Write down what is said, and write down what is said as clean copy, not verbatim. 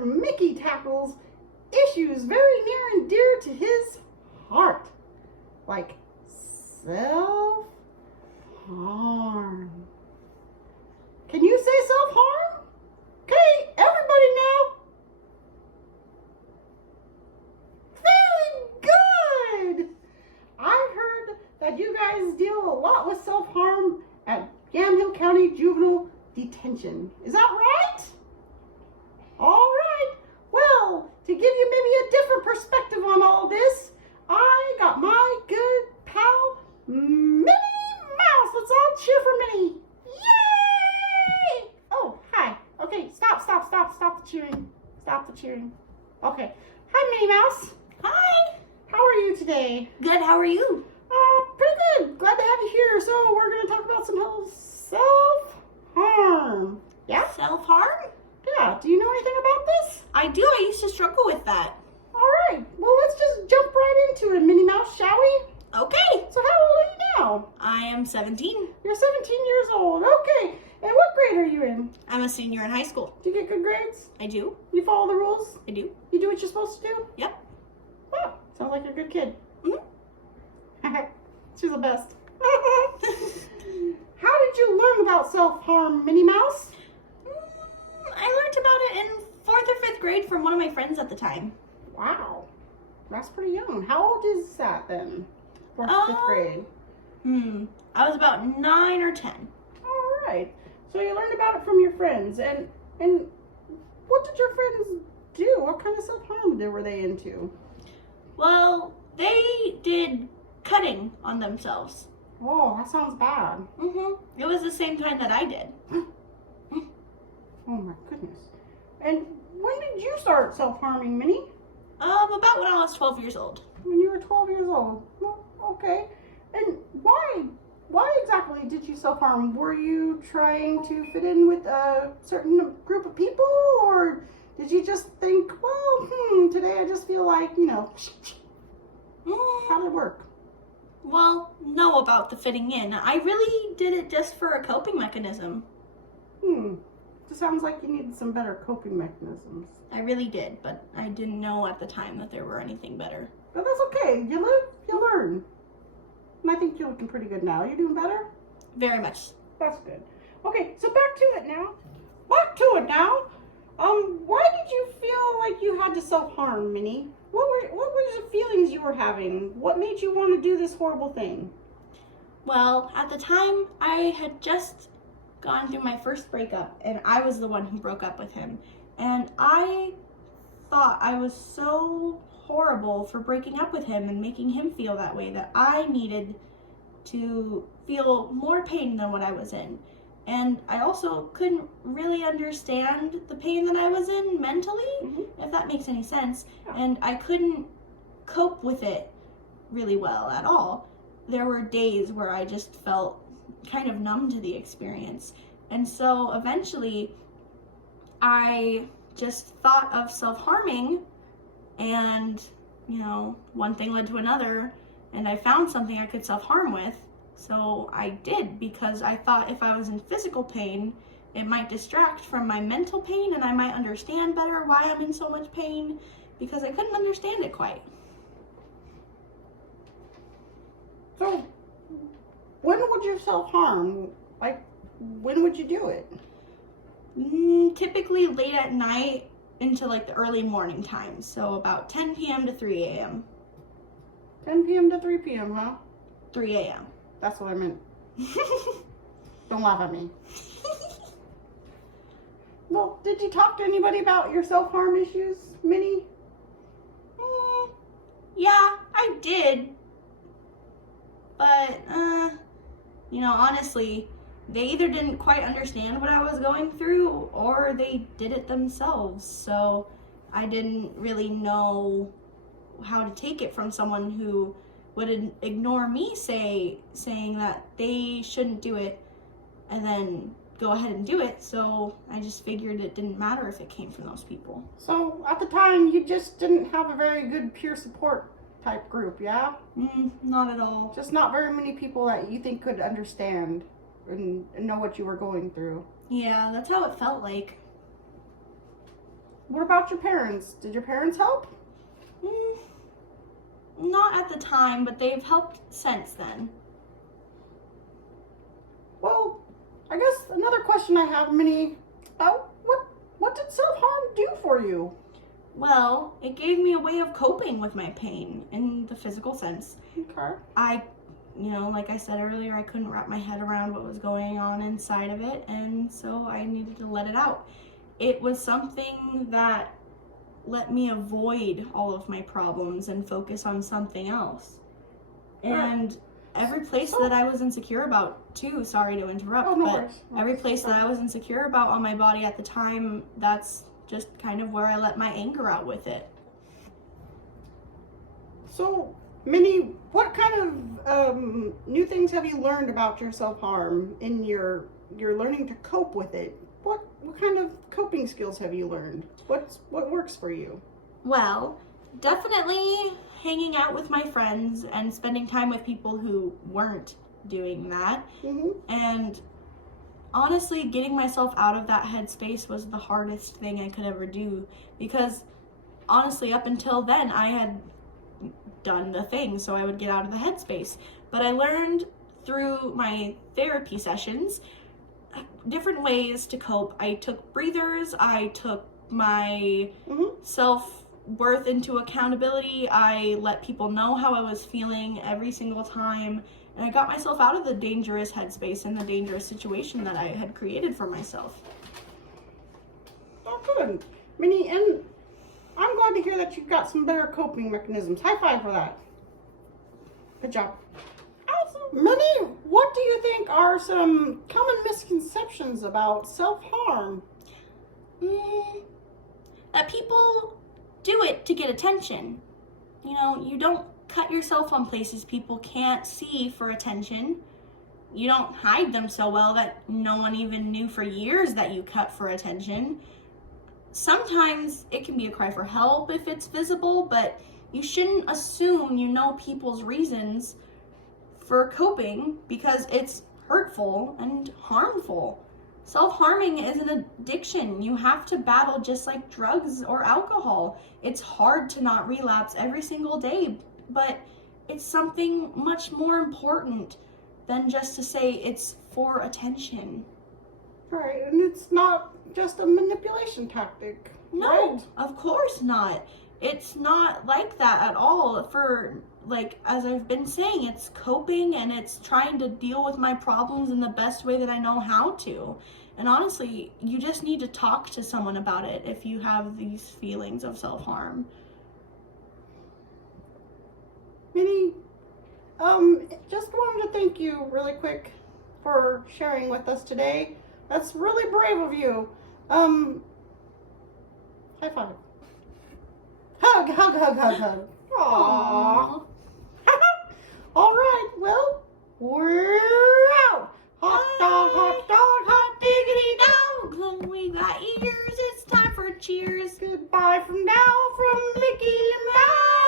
where Mickey tackles issues very near and dear to his heart, like self-harm. Can you say self-harm? Okay, everybody now. Very good. I've heard that you guys deal a lot with self-harm at Yamhill County Juvenile Detention. Is that right? All right. Well, to give you maybe a different perspective on all this, I got my good pal, Minnie Mouse. Let's all cheer for Minnie. Yay! Oh, hi. Okay, stop the cheering. Stop the cheering. Okay. Hi, Minnie Mouse. Hi. How are you today? Good. How are you? Pretty good. Glad to have you here. So we're going to talk about some self-harm. Yeah? Self-harm? Yeah. Do you know anything about this? I do. I used to struggle with that. All right. Well, let's just jump right into it, Minnie Mouse, shall we? Okay. So how old are you now? I am 17. You're 17 years old. Okay. And what grade are you in? I'm a senior in high school. Do you get good grades? I do. You follow the rules? I do. You do what you're supposed to do? Yep. Oh, sounds like you're a good kid. Mhm. She's the best. How did you learn about self-harm, Minnie Mouse? I learned about it in 4th or 5th grade from one of my friends at the time. Wow. That's pretty young. How old is that then? 4th, 5th grade. I was about 9 or 10. All right. So you learned about it from your friends. And what did your friends do? What kind of self-harm were they into? Well, they did cutting on themselves. Oh, that sounds bad. It was the same kind that I did. Oh my goodness. And when did you start self-harming, Minnie? About when I was 12 years old. When you were 12 years old. Well, okay. And why exactly did you self-harm? Were you trying to fit in with a certain group of people, or did you just think, well, today I just feel like, how did it work? Well, know about the fitting in. I really did it just for a coping mechanism. It sounds like you needed some better coping mechanisms. I really did, but I didn't know at the time that there were anything better. But that's okay. You live, you learn. And I think you're looking pretty good now. Are you doing better? Very much. That's good. Okay, so back to it now. Why did you feel like you had to self-harm, Minnie? What were the feelings you were having? What made you want to do this horrible thing? Well, at the time, I had just gone through my first breakup, and I was the one who broke up with him. And I thought I was so horrible for breaking up with him and making him feel that way that I needed to feel more pain than what I was in. And I also couldn't really understand the pain that I was in mentally, if that makes any sense. And I couldn't cope with it really well at all. There were days where I just felt kind of numb to the experience. And so eventually I just thought of self-harming, and one thing led to another, and I found something I could self-harm with. So I did, because I thought if I was in physical pain, it might distract from my mental pain, and I might understand better why I'm in so much pain, because I couldn't understand it quite. So when would you self-harm? Like, when would you do it? Typically late at night into like the early morning time. So about 10 p.m. to 3 a.m. 10 p.m. to 3 p.m., huh? 3 a.m. That's what I meant. Don't laugh at me. Well, did you talk to anybody about your self-harm issues, Minnie? Yeah, I did. But, honestly, they either didn't quite understand what I was going through, or they did it themselves. So I didn't really know how to take it from someone who would ignore me saying that they shouldn't do it and then go ahead and do it. So I just figured it didn't matter if it came from those people. So at the time, you just didn't have a very good peer support type group, yeah? Not at all. Just not very many people that you think could understand and know what you were going through. Yeah, that's how it felt like. What about your parents? Did your parents help? Not at the time, but they've helped since then. Well, I guess another question I have, Minnie. What did self-harm do for you? Well, it gave me a way of coping with my pain in the physical sense. Okay. Like I said earlier, I couldn't wrap my head around what was going on inside of it, and so I needed to let it out. It was something that let me avoid all of my problems and focus on something else. And every place that I was insecure about, too, sorry to interrupt, but every place that I was insecure about on my body at the time, that's just kind of where I let my anger out with it. So, Minnie, what kind of new things have you learned about your self-harm in your learning to cope with it? What kind of coping skills have you learned? What works for you? Well, definitely hanging out with my friends and spending time with people who weren't doing that. And honestly, getting myself out of that headspace was the hardest thing I could ever do, because honestly, up until then, I had done the thing so I would get out of the headspace. But I learned through my therapy sessions different ways to cope. I took breathers, I took my self-worth into accountability, I let people know how I was feeling every single time, and I got myself out of the dangerous headspace and the dangerous situation that I had created for myself. Oh, good. Minnie, and I'm glad to hear that you've got some better coping mechanisms. High five for that. Good job. Awesome. Minnie, what do you think are some common misconceptions about self-harm? That people do it to get attention. You don't cut yourself on places people can't see for attention. You don't hide them so well that no one even knew for years that you cut for attention. Sometimes it can be a cry for help if it's visible, but you shouldn't assume you know people's reasons for coping, because it's hurtful and harmful. Self-harming is an addiction you have to battle, just like drugs or alcohol. It's hard to not relapse every single day, but it's something much more important than just to say it's for attention. Right, and it's not just a manipulation tactic. No, right? Of course not. It's not like that at all. As I've been saying, it's coping and it's trying to deal with my problems in the best way that I know how to. And honestly, you just need to talk to someone about it if you have these feelings of self-harm. Minnie, just wanted to thank you really quick for sharing with us today. That's really brave of you. High five. Hug. Aww. All right, well, we're out. Hot dog, hot diggity dog. We got ears, it's time for cheers. Goodbye from now from Mickey and Mouse.